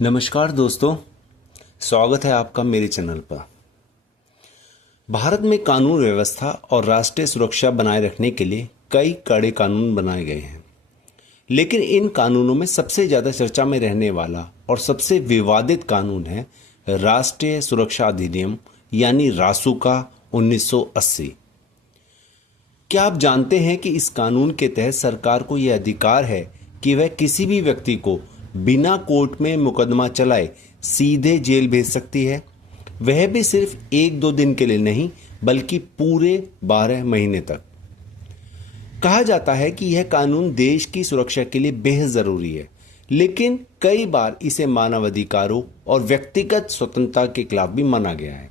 नमस्कार दोस्तों, स्वागत है आपका मेरे चैनल पर। भारत में कानून व्यवस्था और राष्ट्रीय सुरक्षा बनाए रखने के लिए कई कड़े कानून बनाए गए हैं, लेकिन इन कानूनों में सबसे ज़्यादा चर्चा में रहने वाला और सबसे विवादित कानून है राष्ट्रीय सुरक्षा अधिनियम यानी रासुका 1980। क्या आप जानते हैं कि इस कानून के तहत सरकार को यह अधिकार है कि वह किसी भी व्यक्ति को बिना कोर्ट में मुकदमा चलाए सीधे जेल भेज सकती है, वह भी सिर्फ 1-2 दिन के लिए नहीं बल्कि पूरे 12 महीने तक। कहा जाता है कि यह कानून देश की सुरक्षा के लिए बेहद जरूरी है, लेकिन कई बार इसे मानवाधिकारों और व्यक्तिगत स्वतंत्रता के खिलाफ भी माना गया है।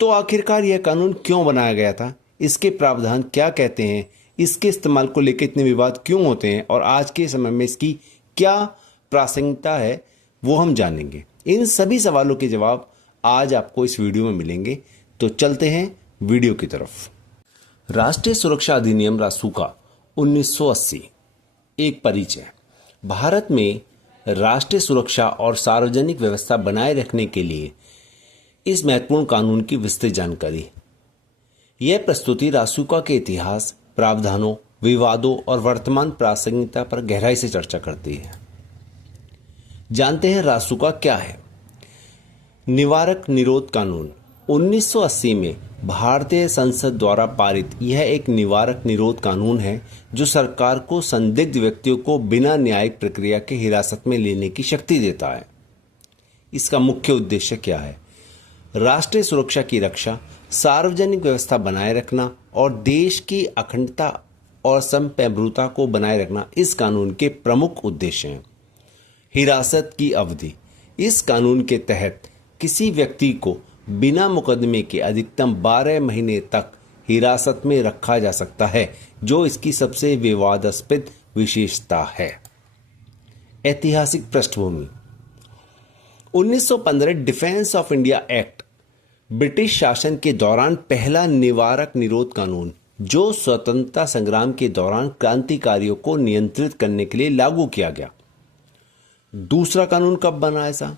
तो आखिरकार यह कानून क्यों बनाया गया था, इसके प्रावधान क्या कहते हैं, इसके इस्तेमाल को लेकर इतने विवाद क्यों होते हैं और आज के समय में इसकी क्या प्रासंगिकता है, वो हम जानेंगे। इन सभी सवालों के जवाब आज आपको इस वीडियो में मिलेंगे। तो चलते हैं वीडियो की तरफ। राष्ट्रीय सुरक्षा अधिनियम रासुका 1980 एक परिचय। भारत में राष्ट्रीय सुरक्षा और सार्वजनिक व्यवस्था बनाए रखने के लिए इस महत्वपूर्ण कानून की विस्तृत जानकारी। यह प्रस्तुति रासुका के इतिहास, प्रावधानों, विवादों और वर्तमान प्रासंगिकता पर गहराई से चर्चा करती है। जानते हैं रासुका क्या है। निवारक निरोध कानून 1980 में भारतीय संसद द्वारा पारित यह एक निवारक निरोध कानून है जो सरकार को संदिग्ध व्यक्तियों को बिना न्यायिक प्रक्रिया के हिरासत में लेने की शक्ति देता है। इसका मुख्य उद्देश्य क्या है? राष्ट्रीय सुरक्षा की रक्षा, सार्वजनिक व्यवस्था बनाए रखना और देश की अखंडता और संप्रभुता को बनाए रखना इस कानून के प्रमुख उद्देश्य हैं। हिरासत की अवधि। इस कानून के तहत किसी व्यक्ति को बिना मुकदमे के अधिकतम 12 महीने तक हिरासत में रखा जा सकता है, जो इसकी सबसे विवादास्पद विशेषता है। ऐतिहासिक पृष्ठभूमि। 1915 defence of India act British शासन के दौरान पहला निवारक निरोध कानून जो स्वतंत्रता संग्राम के दौरान क्रांतिकारियों को नियंत्रित करने के लिए लागू किया गया। दूसरा कानून कब बना? ऐसा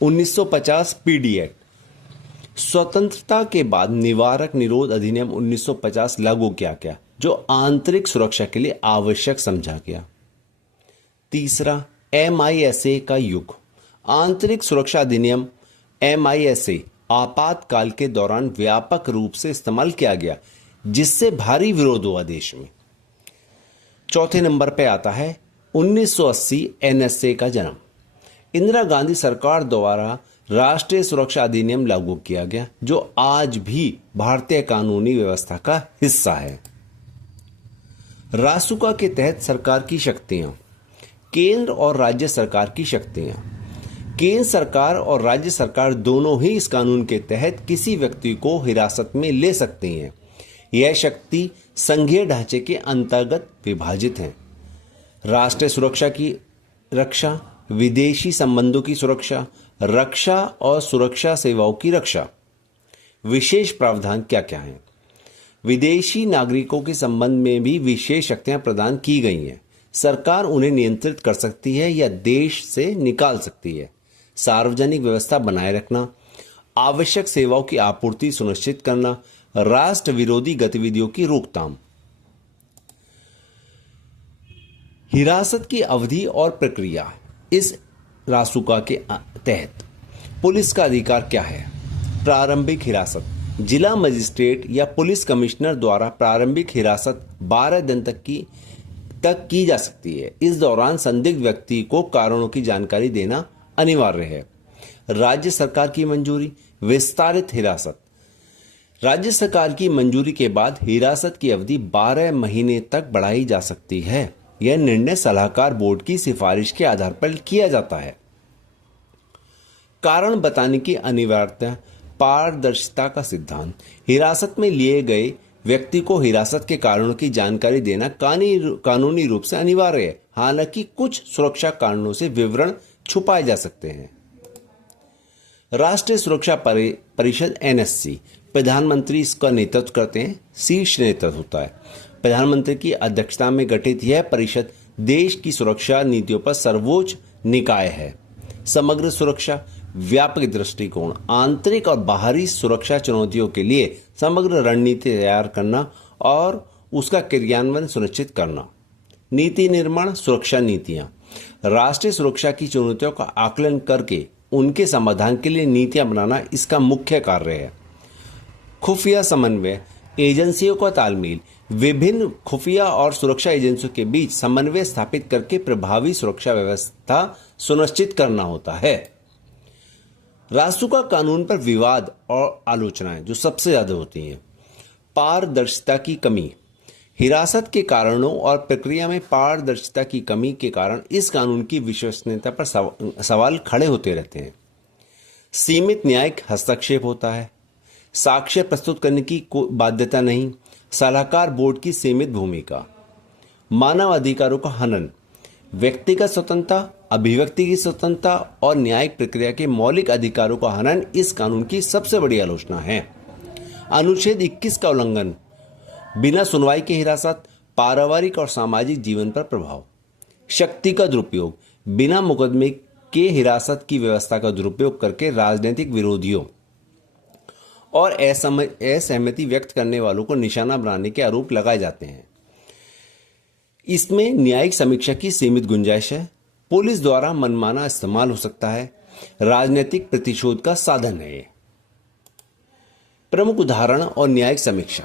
1950 पीडी एक्ट। स्वतंत्रता के बाद निवारक निरोध अधिनियम 1950 लागू किया गया, जो आंतरिक सुरक्षा के लिए आवश्यक समझा गया। तीसरा MISA का युग। आंतरिक सुरक्षा अधिनियम MISA आपातकाल के दौरान व्यापक रूप से इस्तेमाल किया गया, जिससे भारी विरोध हुआ देश में। चौथे नंबर पे आता है 1980 NSA का जन्म। इंदिरा गांधी सरकार द्वारा राष्ट्रीय सुरक्षा अधिनियम लागू किया गया, जो आज भी भारतीय कानूनी व्यवस्था का हिस्सा है। रासुका के तहत सरकार की शक्तियां। केंद्र और राज्य सरकार की शक्तियां। केंद्र सरकार और राज्य सरकार दोनों ही इस कानून के तहत किसी व्यक्ति को हिरासत में ले सकती हैं। यह शक्ति संघीय ढांचे के अंतर्गत विभाजित है। राष्ट्रीय सुरक्षा की रक्षा, विदेशी संबंधों की सुरक्षा, रक्षा और सुरक्षा सेवाओं की रक्षा। विशेष प्रावधान क्या क्या हैं? विदेशी नागरिकों के संबंध में भी विशेष शक्तियां प्रदान की गई हैं। सरकार उन्हें नियंत्रित कर सकती है या देश से निकाल सकती है। सार्वजनिक व्यवस्था बनाए रखना, आवश्यक सेवाओं की आपूर्ति सुनिश्चित करना, राष्ट्र विरोधी गतिविधियों की रोकथाम। हिरासत की अवधि और प्रक्रिया। इस रासुका के तहत पुलिस का अधिकार क्या है? प्रारंभिक हिरासत। जिला मजिस्ट्रेट या पुलिस कमिश्नर द्वारा प्रारंभिक हिरासत 12 दिन तक की जा सकती है। इस दौरान संदिग्ध व्यक्ति को कारणों की जानकारी देना अनिवार्य है। राज्य सरकार की मंजूरी। विस्तारित हिरासत। राज्य सरकार की मंजूरी के बाद हिरासत की अवधि 12 महीने तक बढ़ाई जा सकती है। यह निर्णय सलाहकार बोर्ड की सिफारिश के आधार पर किया जाता है। कारण बताने की अनिवार्यता। पारदर्शिता का सिद्धांत। हिरासत में लिए गए व्यक्ति को हिरासत के कारणों की जानकारी देना कानूनी रूप से अनिवार्य है। हालांकि कुछ सुरक्षा कारणों से विवरण छुपाए जा सकते हैं। राष्ट्रीय सुरक्षा परिषद NSC। प्रधानमंत्री इसका नेतृत्व करते हैं। शीर्ष नेतृत्व होता है। प्रधानमंत्री की अध्यक्षता में गठित यह परिषद देश की सुरक्षा नीतियों पर सर्वोच्च निकाय है। समग्र सुरक्षा, व्यापक दृष्टिकोण, आंतरिक और बाहरी सुरक्षा चुनौतियों के लिए समग्र रणनीति तैयार करना और उसका क्रियान्वयन सुनिश्चित करना। नीति निर्माण, सुरक्षा नीतियां, राष्ट्रीय सुरक्षा की चुनौतियों का आकलन करके उनके समाधान के लिए नीतियां बनाना इसका मुख्य कार्य है। खुफिया समन्वय, एजेंसियों का तालमेल, विभिन्न खुफिया और सुरक्षा एजेंसियों के बीच समन्वय स्थापित करके प्रभावी सुरक्षा व्यवस्था सुनिश्चित करना होता है। रासुका कानून पर विवाद और आलोचनाएं जो सबसे ज्यादा होती हैं। पारदर्शिता की कमी, हिरासत के कारणों और प्रक्रिया में पारदर्शिता की कमी के कारण इस कानून की विश्वसनीयता पर सवाल खड़े होते रहते हैं। सीमित न्यायिक हस्तक्षेप होता है। साक्ष्य प्रस्तुत करने की बाध्यता नहीं। सलाहकार बोर्ड की सीमित भूमिका। मानव अधिकारों का हनन, व्यक्तिगत स्वतंत्रता, अभिव्यक्ति की स्वतंत्रता और न्यायिक प्रक्रिया के मौलिक अधिकारों का हनन इस कानून की सबसे बड़ी आलोचना है। अनुच्छेद 21 का उल्लंघन, बिना सुनवाई के हिरासत, पारिवारिक और सामाजिक जीवन पर प्रभाव। शक्ति का दुरुपयोग, बिना मुकदमे के हिरासत की व्यवस्था का दुरुपयोग करके राजनीतिक विरोधियों और असहमति व्यक्त करने वालों को निशाना बनाने के आरोप लगाए जाते हैं। इसमें न्यायिक समीक्षा की सीमित गुंजाइश है। पुलिस द्वारा मनमाना इस्तेमाल हो सकता है। राजनीतिक प्रतिशोध का साधन है। प्रमुख उदाहरण और न्यायिक समीक्षा।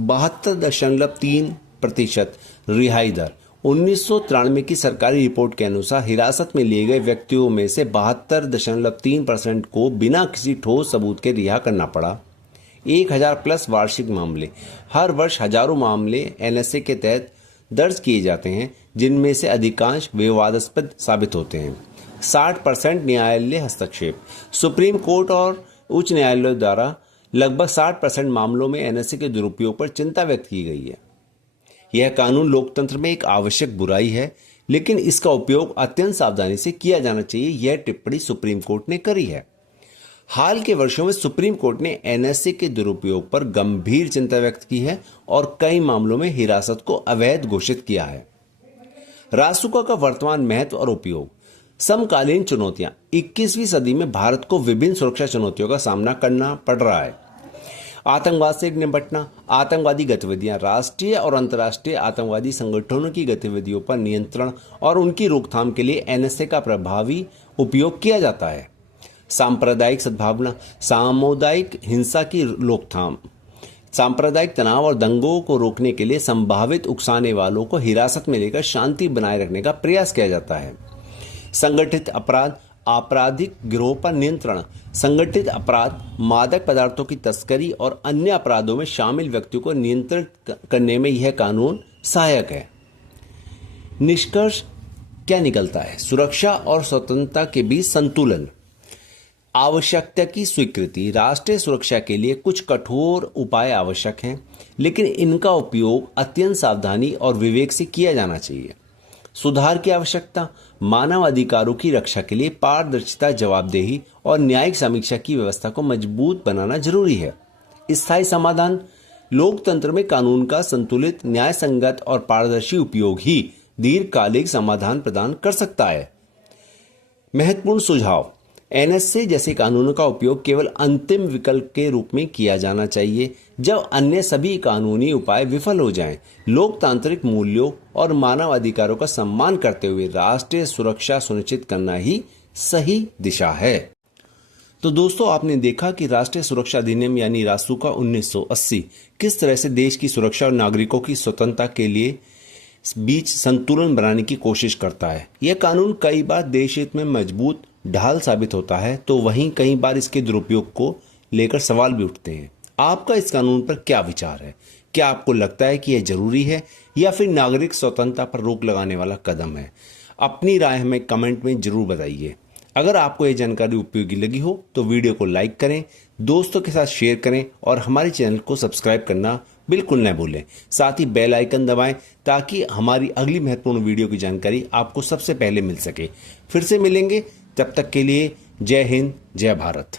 72.3% रिहाई दर। 1993 की सरकारी रिपोर्ट के अनुसार हिरासत में लिए गए व्यक्तियों में से 72.3% को बिना किसी ठोस सबूत के रिहा करना पड़ा। 1000 प्लस वार्षिक मामले। हर वर्ष हजारों मामले एनएसए के तहत दर्ज किए जाते हैं, जिनमें से अधिकांश विवादास्पद साबित होते हैं। 60% न्यायालय हस्तक्षेप। सुप्रीम कोर्ट और उच्च न्यायालयों द्वारा लगभग 60% मामलों में एनएसए के दुरुपयोग पर चिंता व्यक्त की गई है। यह कानून लोकतंत्र में एक आवश्यक बुराई है, लेकिन इसका उपयोग अत्यंत सावधानी से किया जाना चाहिए। यह टिप्पणी सुप्रीम कोर्ट ने करी है। हाल के वर्षों में सुप्रीम कोर्ट ने एनएसए के दुरुपयोग पर गंभीर चिंता व्यक्त की है और कई मामलों में हिरासत को अवैध घोषित किया है। रासुका का वर्तमान महत्व और उपयोग। समकालीन चुनौतियां। 21वीं सदी में भारत को विभिन्न सुरक्षा चुनौतियों का सामना करना पड़ रहा है। आतंकवाद से निपटना, आतंकवादी गतिविधियां, राष्ट्रीय और अंतर्राष्ट्रीय आतंकवादी संगठनों की गतिविधियों पर नियंत्रण और उनकी रोकथाम के लिए एनएसए का प्रभावी उपयोग किया जाता है। सांप्रदायिक सद्भावना, सामुदायिक हिंसा की रोकथाम, सांप्रदायिक तनाव और दंगों को रोकने के लिए संभावित उकसाने वालों को हिरासत में लेकर शांति बनाए रखने का प्रयास किया जाता है। संगठित अपराध, आपराधिक गिरोह पर नियंत्रण। संगठित अपराध, मादक पदार्थों की तस्करी और अन्य अपराधों में शामिल व्यक्तियों को नियंत्रित करने में यह कानून सहायक है। निष्कर्ष क्या निकलता है? सुरक्षा और स्वतंत्रता के बीच संतुलन। आवश्यकता की स्वीकृति। राष्ट्रीय सुरक्षा के लिए कुछ कठोर उपाय आवश्यक हैं, लेकिन इनका उपयोग अत्यंत सावधानी और विवेक से किया जाना चाहिए। सुधार की आवश्यकता। मानव अधिकारों की रक्षा के लिए पारदर्शिता, जवाबदेही और न्यायिक समीक्षा की व्यवस्था को मजबूत बनाना जरूरी है। स्थायी समाधान। लोकतंत्र में कानून का संतुलित, न्याय संगत और पारदर्शी उपयोग ही दीर्घकालिक समाधान प्रदान कर सकता है। महत्वपूर्ण सुझाव। एनएसए जैसे कानूनों का उपयोग केवल अंतिम विकल्प के रूप में किया जाना चाहिए जब अन्य सभी कानूनी उपाय विफल हो जाएं। लोकतांत्रिक मूल्यों और मानव अधिकारों का सम्मान करते हुए राष्ट्रीय सुरक्षा सुनिश्चित करना ही सही दिशा है। तो दोस्तों, आपने देखा कि राष्ट्रीय सुरक्षा अधिनियम यानी रासुका 1980 किस तरह से देश की सुरक्षा और नागरिकों की स्वतंत्रता के लिए बीच संतुलन बनाने की कोशिश करता है। यह कानून कई बार देश हित में मजबूत ढाल साबित होता है, तो वहीं कई बार इसके दुरुपयोग को लेकर सवाल भी उठते हैं। आपका इस कानून पर क्या विचार है? क्या आपको लगता है कि यह जरूरी है या फिर नागरिक स्वतंत्रता पर रोक लगाने वाला कदम है? अपनी राय हमें कमेंट में जरूर बताइए। अगर आपको यह जानकारी उपयोगी लगी हो तो वीडियो को लाइक करें, दोस्तों के साथ शेयर करें और हमारे चैनल को सब्सक्राइब करना बिल्कुल न भूलें। साथ ही बेल आइकन दबाएं ताकि हमारी अगली महत्वपूर्ण वीडियो की जानकारी आपको सबसे पहले मिल सके। फिर से मिलेंगे, तब तक के लिए जय हिंद, जय भारत।